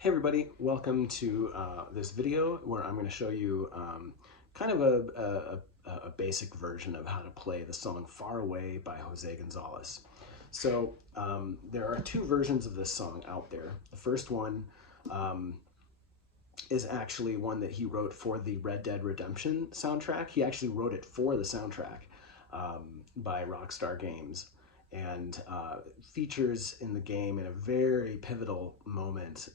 Hey everybody, welcome to this video where I'm going to show you kind of a basic version of how to play the song Far Away by José Gonzalez. So there are two versions of this song out there. The first one is actually one that he wrote for the Red Dead Redemption soundtrack. He actually wrote it for the soundtrack by Rockstar Games, and features in the game in a very pivotal moment.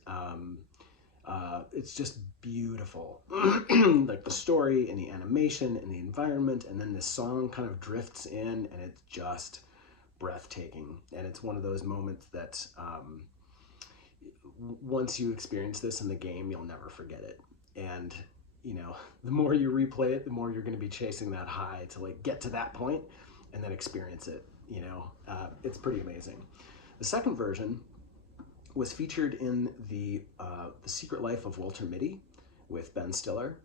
It's just beautiful. Like the story and the animation and the environment, and then this song kind of drifts in and it's just breathtaking. And it's one of those moments that once you experience this in the game, you'll never forget it. And you know, the more you replay it, the more you're going to be chasing that high to like get to that point and then experience it. You know, it's pretty amazing. The second version was featured in the Secret Life of Walter Mitty with Ben Stiller,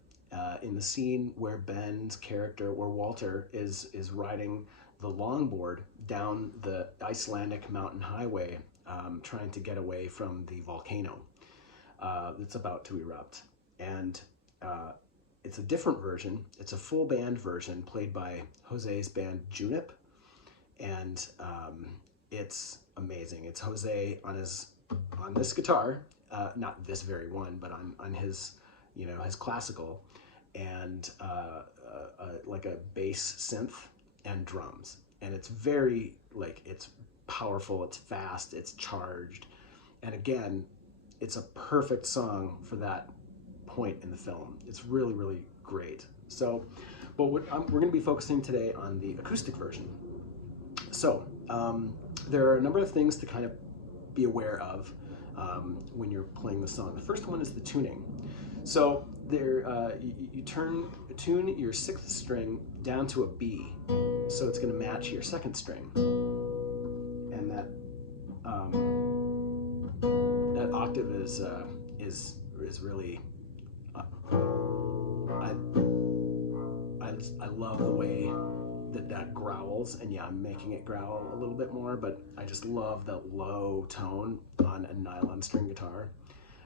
in the scene where Ben's character, where Walter is riding the longboard down the Icelandic mountain highway, trying to get away from the volcano that's about to erupt. And it's a different version. It's a full band version played by Jose's band Junip, and it's amazing. It's Jose on this guitar, not this very one, but on his, you know, his classical, and like a bass synth and drums. And it's very, like, it's powerful, it's fast, it's charged, and again, it's a perfect song for that point in the film. It's really, really great. So, but we're going to be focusing today on the acoustic version. So there are a number of things to kind of be aware of when you're playing the song. The first one is the tuning. So there, you tune your sixth string down to a B, so it's going to match your second string, and that that octave is really. I love the way that growls, and yeah, I'm making it growl a little bit more, but I just love that low tone on a nylon string guitar.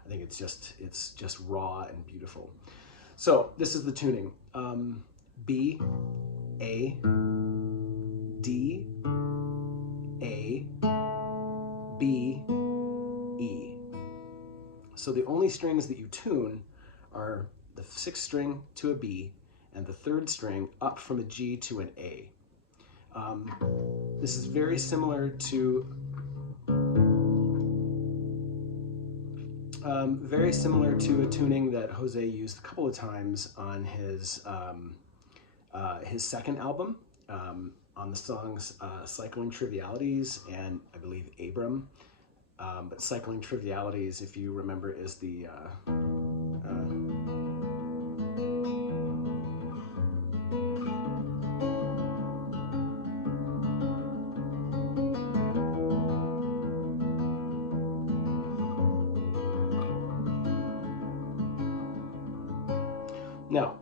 I think it's just raw and beautiful. So this is the tuning. B, A, D, A, B, E. So the only strings that you tune are the sixth string to a B and the third string up from a G to an A. This is very similar to a tuning that Jose used a couple of times on his second album, on the songs Cycling Trivialities and I believe Abram. But Cycling Trivialities, if you remember, is the Now,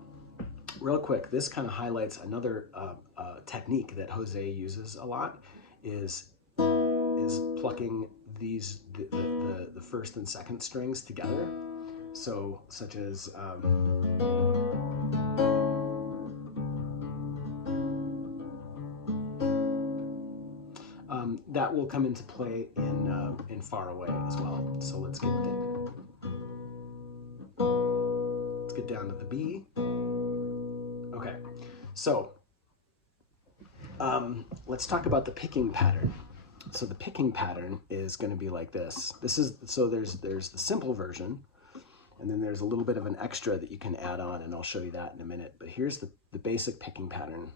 real quick, this kind of highlights another technique that Jose uses a lot, is plucking these the first and second strings together. So, such as that will come into play in Far Away as well. So let's get down to the B. Okay, so let's talk about the picking pattern. So the picking pattern is going to be like this. So there's the simple version, and then there's a little bit of an extra that you can add on, and I'll show you that in a minute. But here's the basic picking pattern.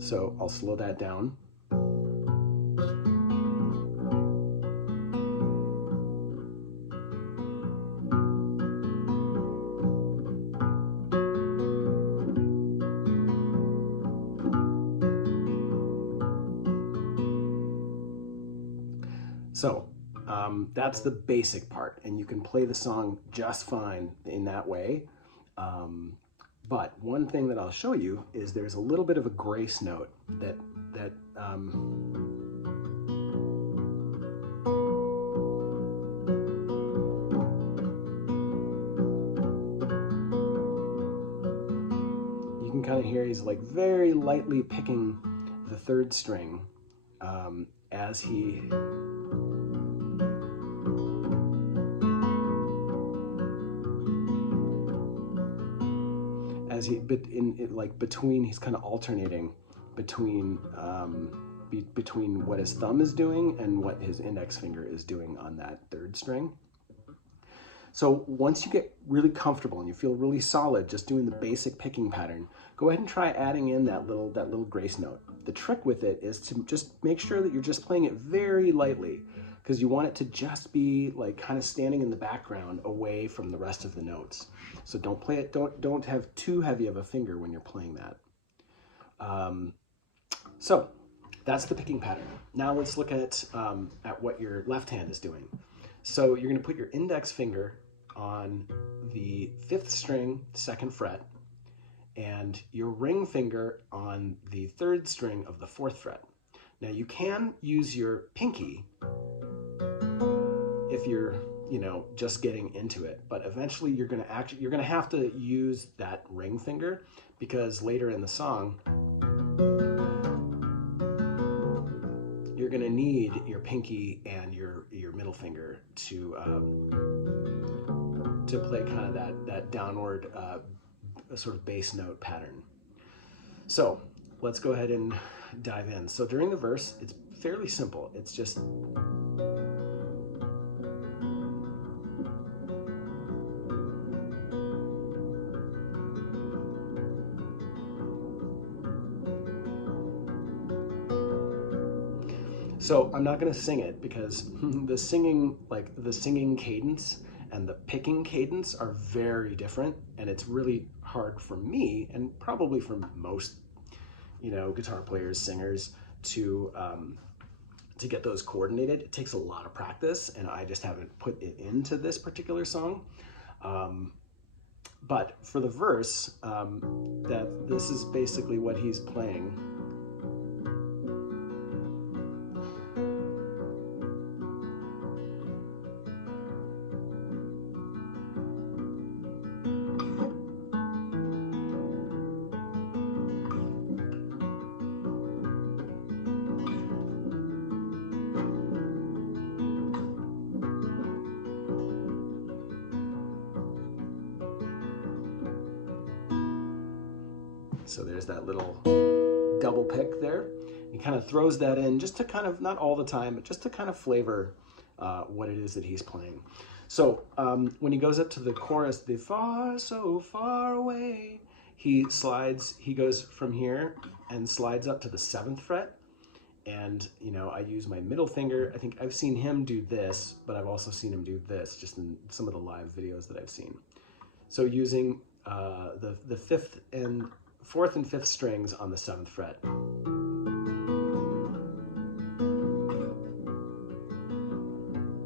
So I'll slow that down. So that's the basic part, and you can play the song just fine in that way. But one thing that I'll show you is there's a little bit of a grace note that you can kind of hear he's like very lightly picking the third string as he like between, he's kind of alternating between between what his thumb is doing and what his index finger is doing on that third string. So once you get really comfortable and you feel really solid just doing the basic picking pattern, go ahead and try adding in that little grace note. The trick with it is to just make sure that you're just playing it very lightly, because you want it to just be like kind of standing in the background away from the rest of the notes. So don't play it, don't have too heavy of a finger when you're playing that. So that's the picking pattern. Now let's look at what your left hand is doing. So you're going to put your index finger on the 5th string, 2nd fret, and your ring finger on the 3rd string of the 4th fret. Now you can use your pinky if you're, you know, just getting into it, but eventually you're going to have to use that ring finger, because later in the song you're going to need your pinky and your middle finger to play kind of that downward sort of bass note pattern. So let's go ahead and dive in. So during the verse, it's fairly simple. It's just so I'm not going to sing it because the singing cadence and the picking cadence are very different, and it's really hard for me, and probably for most, you know, guitar players, singers, to get those coordinated. It takes a lot of practice, and I just haven't put it into this particular song. But for the verse, this is basically what he's playing. So there's that little double pick there. He kind of throws that in just to kind of, not all the time, but just to kind of flavor what it is that he's playing. So when he goes up to the chorus, the far, so far away, he goes from here and slides up to the 7th fret. And, you know, I use my middle finger. I think I've seen him do this, but I've also seen him do this just in some of the live videos that I've seen. So using the 4th and 5th strings on the 7th fret.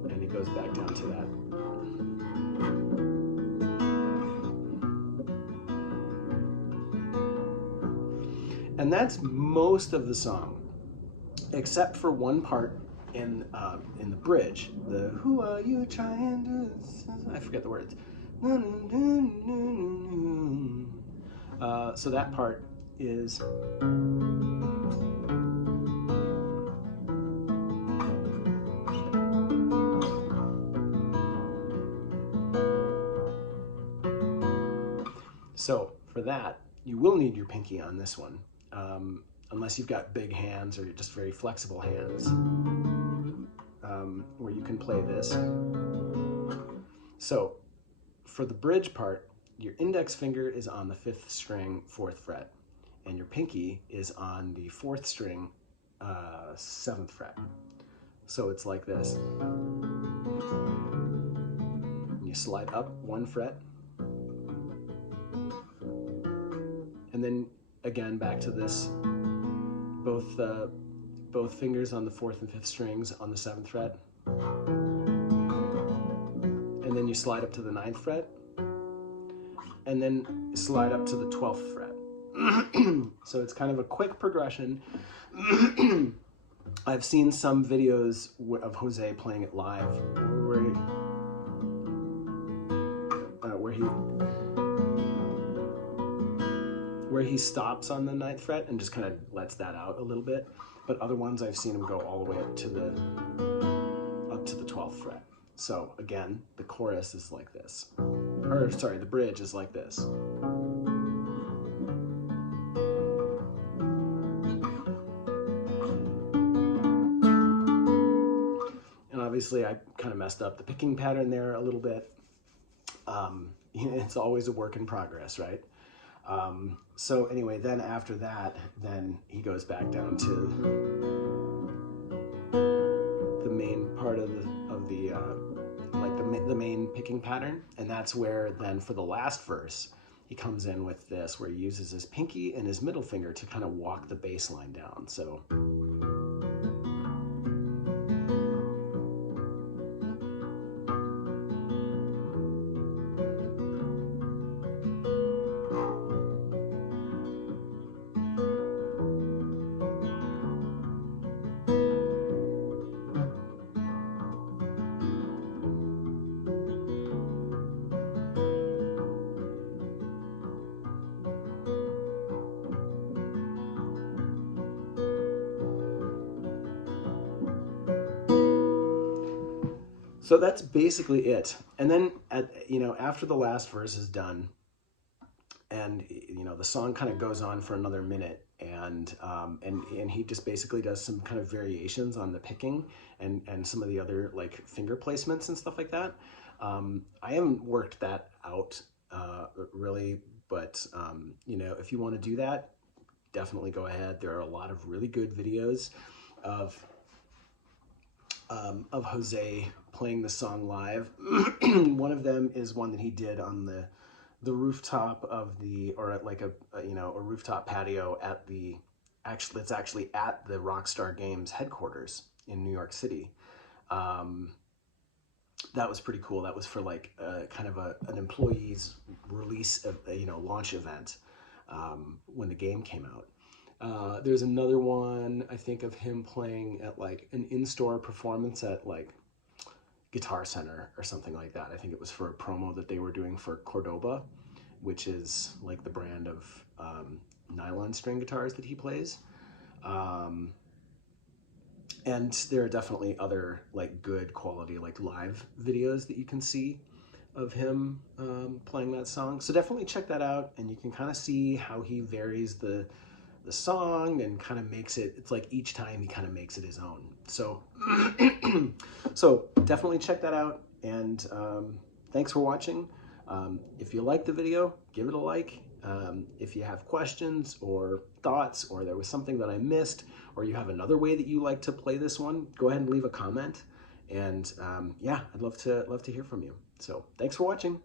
And he goes back down to that. And that's most of the song, except for one part in the bridge. The "Who are you trying to..." I forget the words. So that part is so for that you will need your pinky on this one, unless you've got big hands or you're just very flexible hands, where you can play this. So for the bridge part, your index finger is on the 5th string, 4th fret, and your pinky is on the 4th string, 7th fret. So it's like this. And you slide up 1 fret, and then again back to this, both fingers on the 4th and 5th strings on the 7th fret, and then you slide up to the 9th fret, and then slide up to the 12th fret. So it's kind of a quick progression. I've seen some videos of Jose playing it live where he stops on the 9th fret and just kind of lets that out a little bit. But other ones I've seen him go all the way up to the 12th fret. So again, the chorus is like this. Or sorry, the bridge is like this. And obviously I kind of messed up the picking pattern there a little bit. It's always a work in progress, right? So anyway, then after that, then he goes back down to the main part of the main picking pattern, and that's where then for the last verse he comes in with this, where he uses his pinky and his middle finger to kind of walk the bass line down. So So that's basically it. And then after the last verse is done, and the song kind of goes on for another minute, and he just basically does some kind of variations on the picking and some of the other like finger placements and stuff like that. I haven't worked that out really, but if you want to do that, definitely go ahead. There are a lot of really good videos of Jose playing the song live. One of them is one that he did on the rooftop of at like a rooftop patio at it's actually at the Rockstar Games headquarters in New York City. That was pretty cool. That was for like kind of an employee's release of launch event when the game came out. There's another one, I think, of him playing at like an in-store performance at like Guitar Center or something like that. I think it was for a promo that they were doing for Cordoba, which is like the brand of nylon string guitars that he plays. And there are definitely other like good quality like live videos that you can see of him playing that song. So definitely check that out, and you can kind of see how he varies the song and kind of makes it, it's like each time he kind of makes it his own. So so definitely check that out, and thanks for watching. If you liked the video, give it a like. If you have questions or thoughts, or there was something that I missed, or you have another way that you like to play this one, go ahead and leave a comment. And yeah, I'd love to hear from you. So thanks for watching.